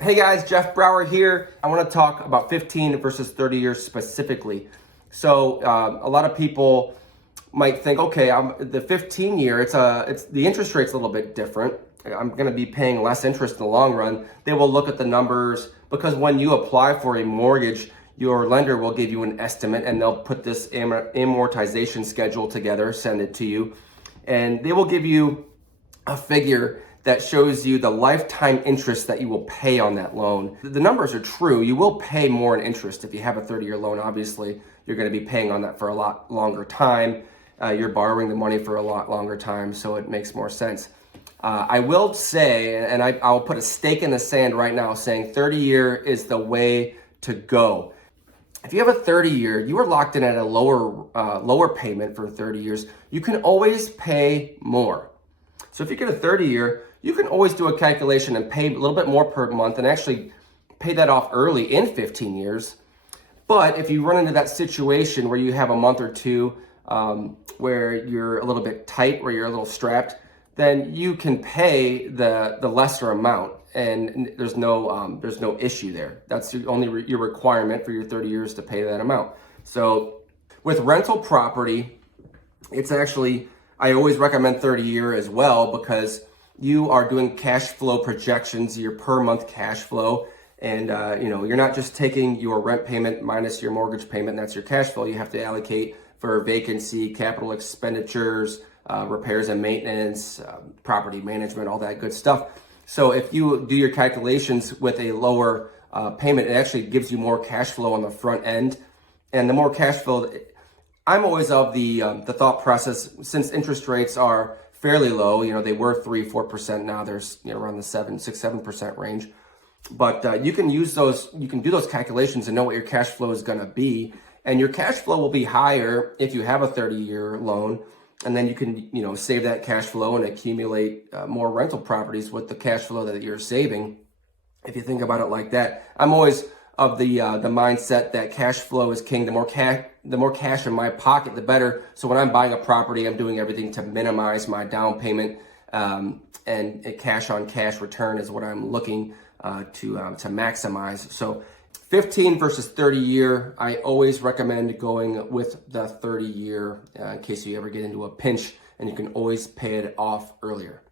Hey guys, Jeff Brower here. I want to talk about 15 versus 30 years specifically. So a lot of people might think, okay, the 15 year, it's the interest rate's a little bit different. I'm going to be paying less interest in the long run. They will look at the numbers because when you apply for a mortgage, your lender will give you an estimate and they'll put this amortization schedule together, send it to you, and they will give you a figure that shows you the lifetime interest that you will pay on that loan. The numbers are true. You will pay more in interest if you have a 30-year loan. Obviously, you're going to be paying on that for a lot longer time. You're borrowing the money for a lot longer time, so it makes more sense. I will say, and I'll put a stake in the sand right now saying 30-year is the way to go. If you have a 30-year, you are locked in at a lower payment for 30 years. You can always pay more. So if you get a 30-year, you can always do a calculation and pay a little bit more per month and actually pay that off early in 15 years. But if you run into that situation where you have a month or two where you're a little bit tight, where you're a little strapped, then you can pay the lesser amount, and there's no issue there. That's your requirement for your 30 years to pay that amount. So with rental property, it's actually, I always recommend 30-year as well because you are doing cash flow projections, your per month cash flow, and you're not just taking your rent payment minus your mortgage payment, and that's your cash flow. You have to allocate for vacancy, capital expenditures, repairs and maintenance, property management, all that good stuff. So if you do your calculations with a lower payment, it actually gives you more cash flow on the front end. And the more cash flow, I'm always of the thought process, since interest rates are fairly low, they were 3-4%, now they're around the 7% range. But you can use those, you can do those calculations and know what your cash flow is going to be. And your cash flow will be higher if you have a 30-year loan. And then you can, save that cash flow and accumulate more rental properties with the cash flow that you're saving. If you think about it like that, I'm always of the mindset that cash flow is king. The more cash in my pocket, the better. So when I'm buying a property, I'm doing everything to minimize my down payment, and a cash on cash return is what I'm looking to maximize. So 15 versus 30 year, I always recommend going with the 30 year in case you ever get into a pinch, and you can always pay it off earlier.